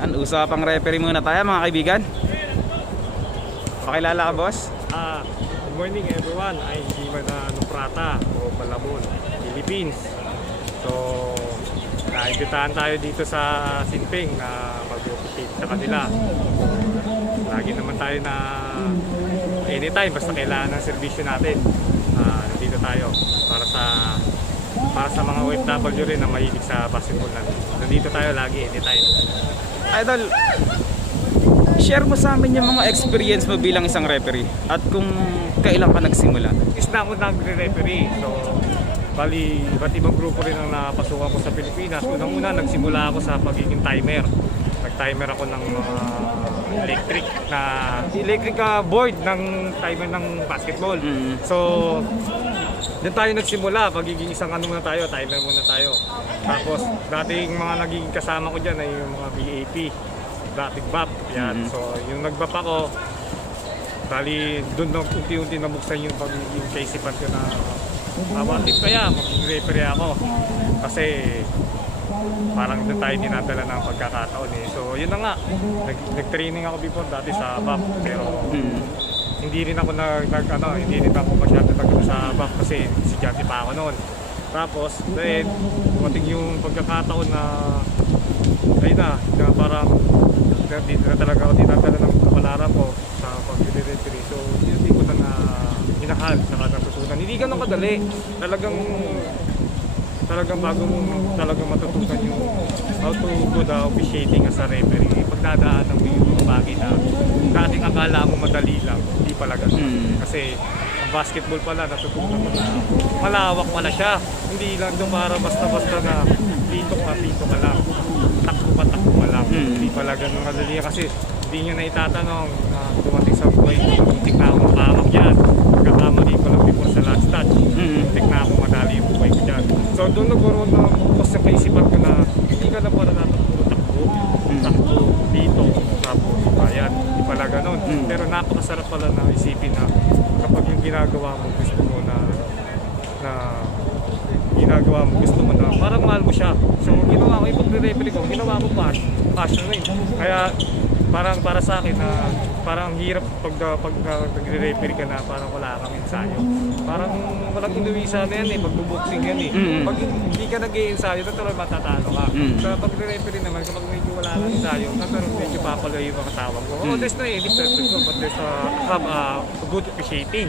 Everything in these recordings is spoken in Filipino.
Yan, usapang referee muna tayo mga kaibigan. Pakilala ka, boss? Good morning everyone. I'm Jiman Nuprata o Malabon, Philippines. So, naimbitahan tayo dito sa Sinping na mag-officiate sa kanila. Lagi naman tayo na anytime basta kailangan ng servisyo natin. Nandito tayo para sa mga OFW rin na mahilig sa basketball natin. Nandito tayo lagi anytime. Idol, share mo sa amin yung mga experience mo bilang isang referee at kung kailan ka nagsimula. Is na ako nagre-referee. So, bali, iba't ibang grupo rin ang napasukan ko sa Pilipinas. Unang-una, nagsimula ako sa pagiging timer. Nag-timer ako ng mga electric board ng timer ng basketball. So, doon tayo nagsimula. Pagiging isang ano muna tayo, timer muna tayo. Tapos, dating mga nagiging kasama ko dyan ay yung mga BAP. Dating BAP. Yan. So, yung nag-BAP ako, bali, doon unti-unti nabuksan yung pagiging kaisipan ko na awatin kaya, mag-referee ako. Kasi, parang doon tayo dinadala ng pagkakataon eh. So, yun na nga. Nag-training ako before dati sa BAP. Pero, hindi rin ako hindi rin ako masyado sa BAP kasi estudyante pa ako noon. Tapos, then, dumating yung pagkakataon na ayun na parang hindi na talaga ako dinadala ng kapalaran ko sa pag-referee. So, hindi ko na hinahal sa natutunan. Hindi ganun kadali. Talagang bago mo talagang matutunan yung how to do the officiating as a referee. Pagdadaanan mo yung mga bagay na dating akala mo madali lang, hindi pala ganun. Kasi ang basketball pala, natutunan mo na malawak pala siya. Hindi lang doon para basta-basta na pito ka lang. Takbo ka lang. Hindi pala ganun kadali kasi hindi nyo na itatanong na dumating sa buhay ko, muntik na akong makamag yan. Kakamali ko lang before sa last touch. Muntik na akong madali yung buhay ko dyan. So doon nagkaroon na bukos sa kaisipan ko na hindi ka na pala natin puro takbo, dito, tapos bayan. Hindi pala ganun. Pero napakasarap pala na isipin na kapag yung ginagawa mo gusto mo na parang mahal mo siya. So ginawa ko yung pagre-referee ko, ginawa ko passion rin. Kaya parang para sa akin na parang hirap pag nagre-referee ka na parang wala kang ensayo. Parang walang inuwisa na yan eh, pag-boxing yan eh. Pag hindi ka nag-i-ensayo, natuloy matatalo ka. Sa pag-referee naman, kapag medyo wala kang ensayo, natuloy medyo papaloy yung mga tawag ko. Oh, there's no any perfect ko, but there's have a good officiating.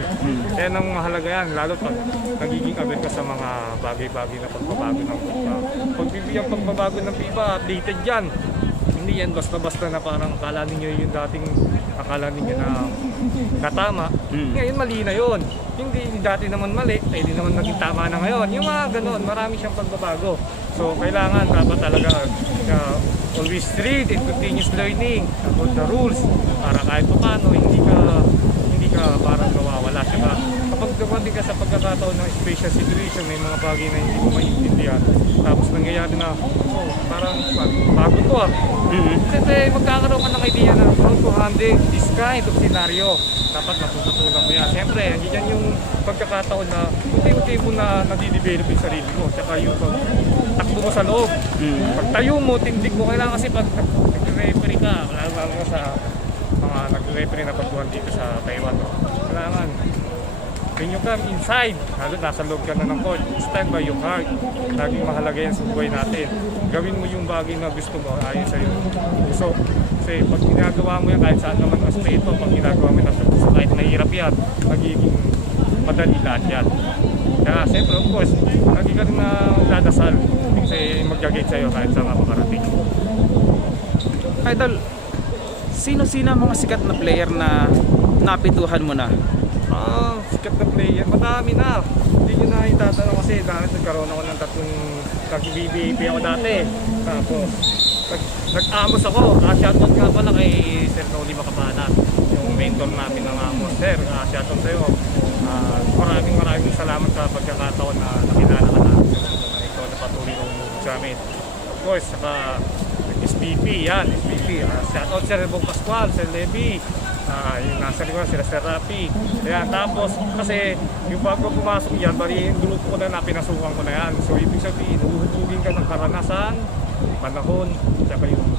Yan ang mahalaga yan, lalo pag nagiging aware ka sa mga bagay-bagay na pagbabago ng FIBA. Pagbibigyan pagbabago ng FIBA, updated yan. Hindi yan basta-basta na parang akala ninyo yung dating akala ninyo na tama. Ngayon mali na yun. Hindi dati naman mali, ay di naman naging tama na ngayon. Yung mga ganon, marami siyang pagbabago. So kailangan dapat talaga always read and continuous learning about the rules para kahit paano hindi ka parang nawawala. Saka kapag dumating ka sa pagkakataon ng special situation, may mga bagay na hindi mo maintindihan. Tapos nangyayari na, parang bago to Kasi magkakaroon ka ng idea na how to handle this kind of scenario. Dapat matututunan mo yan. Siyempre, yan yung pagkakataon na unti-unti mo na nadidevelop yung sarili mo. Tsaka yung takbo mo sa loob. Pagtayo mo, tindig mo. Kailangan kasi pag nag-referee ka, lalo ka sa mga nag-referee na pagbuhan dito sa Taiwan. Kailangan when you come inside, lalo nasa loob ka na ng court, stand by your heart. Laging mahalaga yan sa buhay natin. Gawin mo yung bagay na gusto mo ayon sa iyong puso. Kasi pag ginagawa mo yan kahit saan naman aspeto, pag ginagawa mo yan sa puso, kahit mahirap yan, magiging madali lahat yan. Kaya siyempre of course, lagi ka rin na dadasal kasi mag-gagate sa'yo kahit saan mapakarating. Idol, sino-sino ang mga sikat na player na napituhan mo na? Sikat na player, madami na. Hindi nyo na itatanong kasi dahil nagkaroon ako ng tatlong nag-BBAP ako dati. Tapos nag-Amos ako. Shoutout nga pala kay Sir Noli Makapanat, yung mentor namin ng Amos. Sir, shoutout sa'yo. Maraming salamat sa pagkakataon na nakilala ka na ikaw na patuloy ng gamit. Of course, saka SPP, yan, SPP. Shoutout Sir Bong Pascual, Sir Levy. Yung nasa likod sila Sir Rapi. Kaya tapos kasi yung bago pumasok yan, bali yung grupo ko na pinasukan ko na yan. So ibig sabihin, huhugugin ka ng karanasan, panahon, saka yung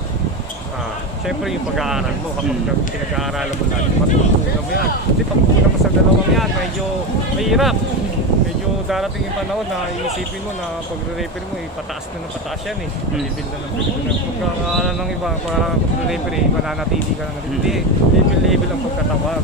syempre yung pag-aaral mo, kapag pinag-aaralan mo natin, matutunan mo yan. Kasi pag una mo sa dalawang yan, medyo mahirap. Medyo darating yung panahon na iisipin mo na pag-referee mo, pataas na ng pataas yan eh. Level na ng level na. Pagkakaalan ng iba, parang pag-referee, mananatili ka lang. Hindi, level ang pagkatawag.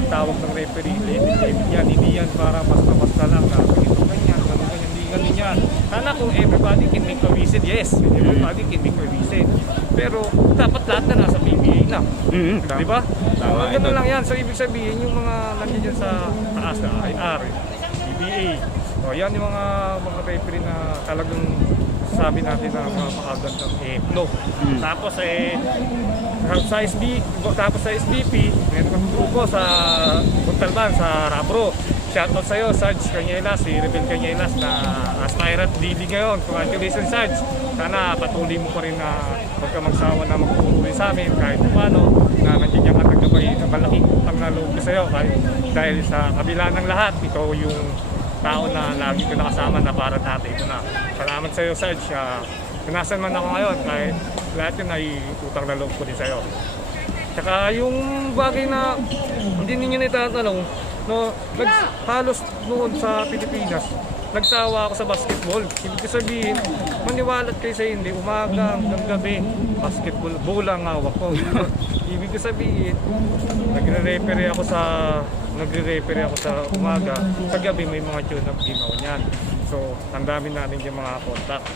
Pagtawag ng referee, level yan. Hindi yan para basta-basta lang na ganito ganyan, hindi ganun yan. Sana kung everybody can make a visit, yes, everybody can make a visit. Pero dapat lahat na nasa PBA na. Di ba? Ganun lang yan. So ibig sabihin, yung mga nandiyan dyan sa taas na IR, PBA, o yan yung mga referee na talagang sabi natin na mga makagandang no. Tapos sa SBP, meron kang grupo sa Montalban, sa Rabro. Shoutout sa'yo, Sarge Cañelas, si Rebel Cañelas na aspirant DD ngayon. Congratulations, Sarge. Sana patuloy mo pa rin na huwag ka magsawa na magpupuli sa amin kahit paano na nandiyan ka nagkabay na malaking utang na loob ko sa'yo dahil sa kabila ng lahat, ikaw yung tao na lagi ko nakasama na para dati. Ito na. Salamat sa'yo, Sarge. Kung man ako ngayon, kahit lahat yun ay utang na loob ko din sa'yo. Tsaka yung bagay na hindi ninyo nitatanong, no, halos noon sa Pilipinas, nagsawa ako sa basketball. Ibig sabihin, maniwalat kayo sa hindi, umaga hanggang gabi, basketball, bola ang hawak ko. Ibig sabihin, nagre-referee ako sa umaga, sa gabi may mga tune-up ginawa niyan. So, ang dami natin yung mga contact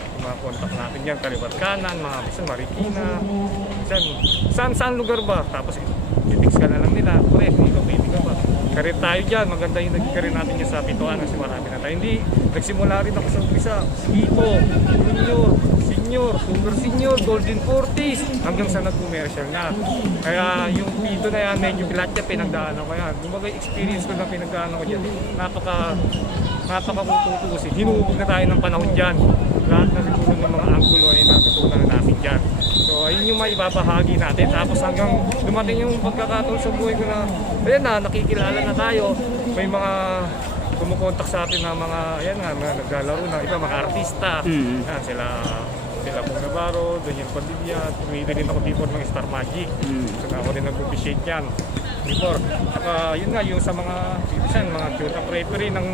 natin yan, kaliwat kanan, mga minsan Marikina, saan lugar ba? Tapos, i-text ka na lang nila, correct, dito, pwede ka ba? Karit tayo dyan, maganda yung nagkarin natin yan sa Pituan kasi marami na tayo. Hindi, nagsimula rin ako sa umpisa, Skito, Junior, Senior, Super Senior, Golden 40s, hanggang sa nag-commercial na. Kaya yung Pito na yan, medyo lahat yan pinagdaanan ko yan. Yung mga experience ko na pinagdaanan ko dyan, napaka-kututusin. Hinubog na tayo ng panahon dyan. Lahat na siguro ng mga anggulo ay natutunan natin dyan. So ayun yung maibabahagi natin. Tapos hanggang dumating yung pagkakataon sa buhay ko na, ayan na, nakikilala na tayo. May mga kumukontak sa atin na mga, ayan nga, mga naglalaro na iba, mga artista. Yan, sila Bong Navarro, Daniel Padilla, tumili din ako before ng Star Magic. So na ako rin nag-appreciate yan before. Saka yun nga, yung sa mga tune-up referee ng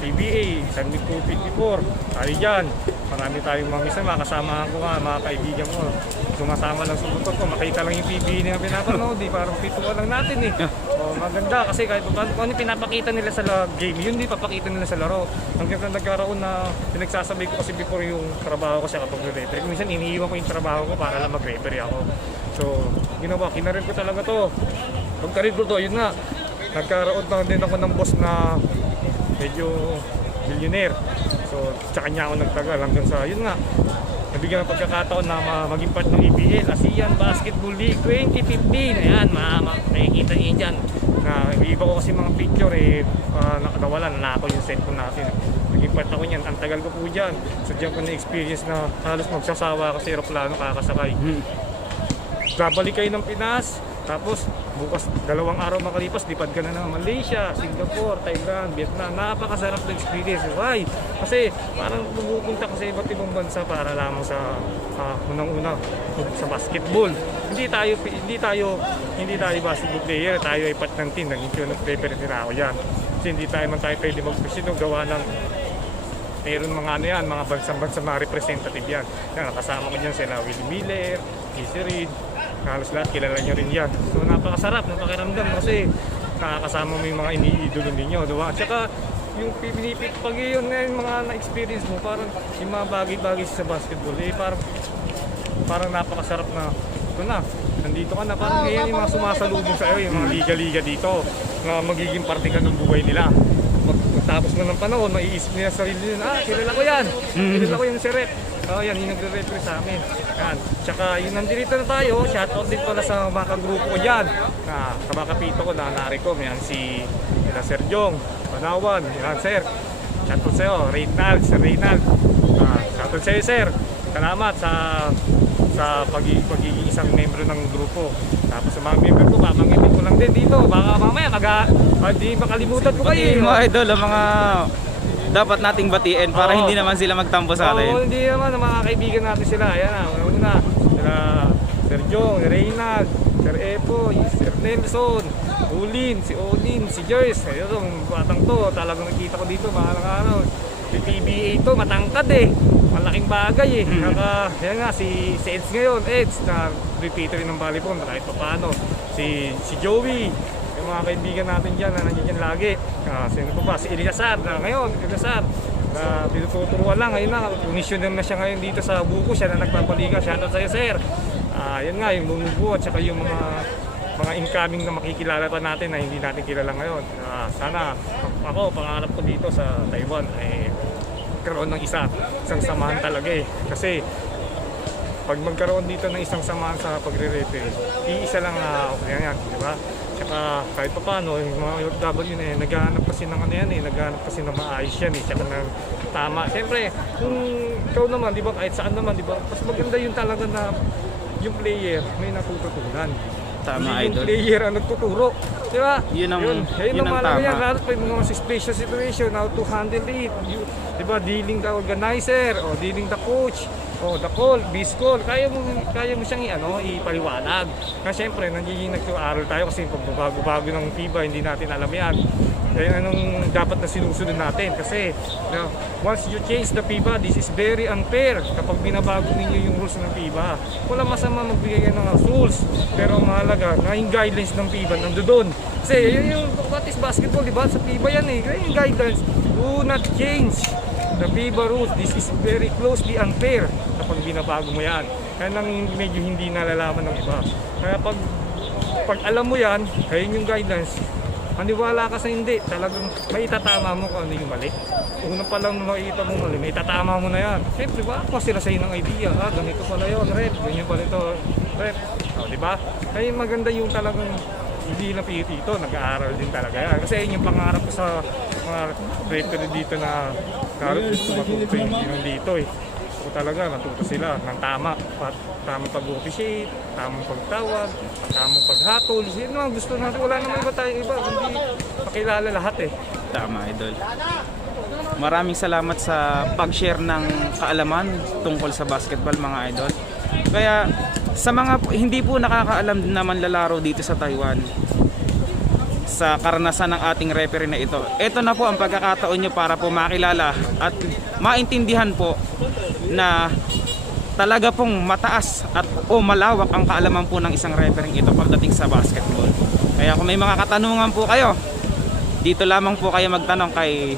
PBA, San Miguel 54, tayo dyan. Marami tayong mga kasamahan ko nga, mga kaibigan ko. Sumasama lang sa motor ko, makita lang yung PBA na pinapanood, parang pituwa lang natin eh. O, maganda kasi kahit kung ano pinapakita nila sa game, yun din papakita nila sa laro. Hanggang sa nagkaroon na pinagsasabay ko kasi before yung trabaho ko siya kapag referee. Minsan iniiwan ko yung trabaho ko para lang mag-referee ako. So, ginawa, kinarin ko talaga to. Pagkarin ko to, yun na. Nagkaroon na din ako ng boss na medyo billionaire. So, tsaka niya ako nagtagal hanggang sa, yun nga, nabigyan ng pagkakataon na maging part ng EPL, ASEAN Basketball League 2015. Ayan, makikita niyo dyan. Na iba ko kasi mga picture nawala, nanakaw yung cellphone natin. Naging part ako niyan, ang tagal ko po dyan. So, dyan ko na-experience na halos magsasawa kasi aeroplano kakasakay. Babalik kayo ng Pinas, tapos bukas 2 araw makalipas, lipad ka na ng Malaysia, Singapore, Thailand, Vietnam. Napakasarap na experience. Why? Kasi parang pumupunta ka sa iba't ibang bansa para lamang sa unang-una sa basketball. Hindi tayo basketball player, tayo ay part ng team. Naging referee na ako yan. Kasi hindi tayo pwede mag-presino gawa ng meron mga bansang-bansa mga representative yan. Nakasama ko dyan sila Willie Miller, Easy Reed, halos lahat kilala nyo rin yan. So napakasarap, napakiramdam kasi nakakasama mo yung mga iniidolo ninyo, diba? At saka yung pinipit pag yun na yung mga na-experience mo, parang yung mga bagay-bagay sa basketball, parang napakasarap na ito na, nandito ka na, parang ngayon yung mga sumasalubong sa'yo, yung mga liga-liga dito, na magiging parte ka ng buhay nila. Tapos na ng panahon, maiisip nila sa sarili nila, kilala ko yan, kilala ko yung si Rep. Yan, yung nagre-referee sa amin. Yan. Tsaka yung nandito na tayo, shoutout din pala sa mga kagrupo ko dyan. Kabakapito ko na nariko, yan si Sir Jong, Panawan, yan sir. Shoutout sa'yo, Sir Reynald. Shoutout sa'yo sir. Salamat sa pagiging isang membro ng grupo. Tapos sa mga member ko, pamangitin ko lang din dito. Baka mamaya, hindi makalimutan ko kayo. Mga idol, ang mga dapat nating batiin para hindi naman sila magtampo sa atin. Oo, hindi naman, mga kaibigan natin sila. Ayan na, una sila Jong, Reynald, Sir Epo, Sir Nelson, Ulin, si Olin, si Joyce. Ayun, yung batang to, talagang nakita ko dito mga araw. Si PBA to, matangkad eh. Malaking bagay eh. Yan nga, si Eds ngayon, Eds, na repeater ng volleyball, kahit pa paano. Si Joey, yung mga kaibigan natin dyan na nandiyan lagi. Sino pa ba? Si Eliasar na ngayon, Eliasar. Na tinututuruan lang, ngayon na, commissioner na siya ngayon dito sa Buko, siya na nagpapaliga. Shoutout sa'yo, sir. Yan nga, yung bumubuo at saka yung mga incoming na makikilala pa natin na hindi natin kilala ngayon. Sana ako, pangarap ko dito sa Taiwan ay magkaroon ng isang samahan talaga eh. Kasi pag magkaroon dito ng isang samahan sa pagre-referee, iisa lang na okay yan, di ba? Tsaka kahit pa paano, yung mga OFW na eh, naghahanap kasi ng ano yan eh, naghahanap kasi ng maayos yan eh, tsaka ng tama. Siyempre, kung ikaw naman, di ba, kahit saan naman, di ba, mas maganda yun talaga na yung player may natututunan. Tama, hindi yung idol. player ang nagtuturo. Di ba? Yun ang malaga tama. yan. Lalo pa yung mga special situation, how to handle it. Di ba? Dealing the organizer, o dealing the coach, o the call, bis call. Kaya mo siyang ipaliwanag. Kasi syempre, nag-aaral tayo kasi pagbabago-bago ng FIBA, hindi natin alam yan. Kaya anong dapat na sinusunod natin. Kasi once you change the FIBA, this is very unfair kapag binabago ninyo yung rules ng FIBA. Wala masama magbigay ng rules, pero mahalaga na yung guidelines ng FIBA nandoon. Kasi yun yung what is basketball, di ba? Sa FIBA yan eh. Yung guidelines, do not change the FIBA rules. This is very closely unfair kapag binabago mo yan. Kaya nang medyo hindi nalalaman ng iba. Kaya pag alam mo yan, kaya yung guidelines, maniwala ka sa hindi, talagang may itatama mo kung ano yung mali. Una pa lang na makikita mo mali, may itatama mo na yan. Siyempre ba, ako sila sa'yo ng idea, ganito pala yun, rep, ganyan pala ito, rep. Di ba? Kaya maganda yung talagang hindi lang ito, nag-aaral din talaga yan. Kasi yun yung pangarap ko sa mga referee dito na gusto matuto yung dito eh. So talaga, natuto sila ng tama. Tamang pag-officiate, tamang pagtawag, tamang paghatol. Yun ang gusto natin. Wala naman iba tayo iba. Hindi makilala lahat eh. Tama, idol. Maraming salamat sa pag-share ng kaalaman tungkol sa basketball, mga idol. Kaya sa mga hindi po nakakaalam na manlalaro dito sa Taiwan, sa karanasan ng ating referee na ito, na po ang pagkakataon nyo para po makilala at maintindihan po na talaga pong mataas at malawak ang kaalaman po ng isang referee ito pagdating sa basketball. Kaya kung may mga katanungan po kayo, dito lamang po kayo magtanong kay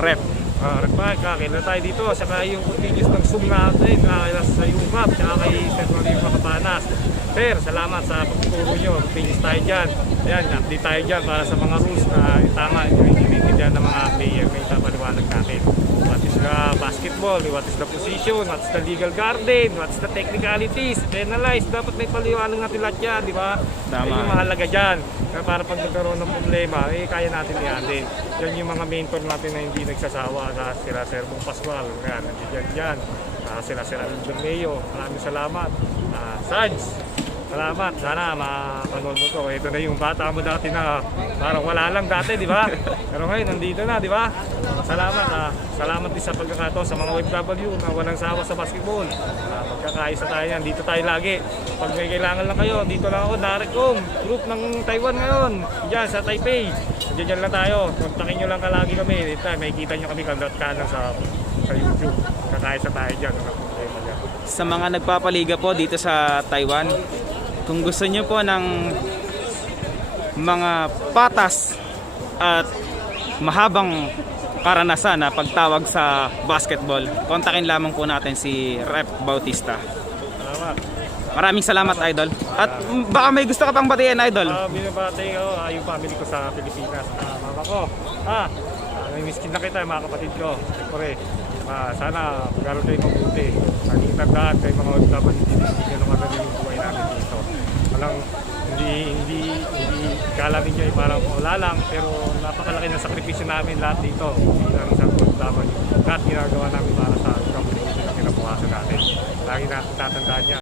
Rep. Rep Mike, kakilala tayo dito. Saka yung continuous ng Zoom natin sa UCAP, saka kay February Makapanas. Sir, salamat sa pagtuturo nyo. Continuous tayo dyan. Ayan, update tayo dyan para sa mga rules na tama yung initindihan ng mga player. May papaliwanag natin. What is the basketball? What is the position? What's the legal garden? What's the technicalities? Penalize. Dapat may paliwanag natin lahat yan, di ba? Tama. Yan yung mahalaga dyan. Para pag nagkaroon ng problema, kaya natin i-handle. Yan yung mga mentor natin na hindi nagsasawa. Sila Sir Bong Pascual, yan, nandiyan dyan. Sila Sir Aldo Mayo, maraming salamat. Sarge, salamat. Sana mapanood mo to. Ito na yung bata mo dati na parang wala lang dati, di ba? Pero ngayon, nandito na, di ba? Salamat. Salamat din sa pagkakataon sa mga OFW na walang sawa sa basketball. Magkakaisa tayo yan. Dito tayo lagi. Pag may kailangan lang kayo, dito lang ako, Naricom, group ng Taiwan ngayon. Diyan sa Taipei. Diyan lang tayo. Kontakin nyo lang kalagi kami. May kita nyo kami kanan sa YouTube. Kakaisa tayo dyan. Sa mga nagpapaliga po dito sa Taiwan, kung gusto nyo po ng mga patas at mahabang karanasan na pagtawag sa basketball, kontakin lamang po natin si Rep Bautista. Salamat. Maraming salamat, idol. At baka may gusto ka pang batiin, idol. Binabati ko yung family ko sa Pilipinas. Mama ko, may miskin na kita, mga kapatid ko. Siyempre, sana pag-aral kayo mabuti. Naging tandaan kayo mga OFW, hindi nyo naman yung buhay namin dito. Walang, hindi kala ninyo ay parang wala lang, pero napakalaki ng sakripisyo namin lahat dito. Hindi lang isang OFW. Lahat ginagawa namin para sa community na kinabukasan natin. Lagi natin tatandaan yan.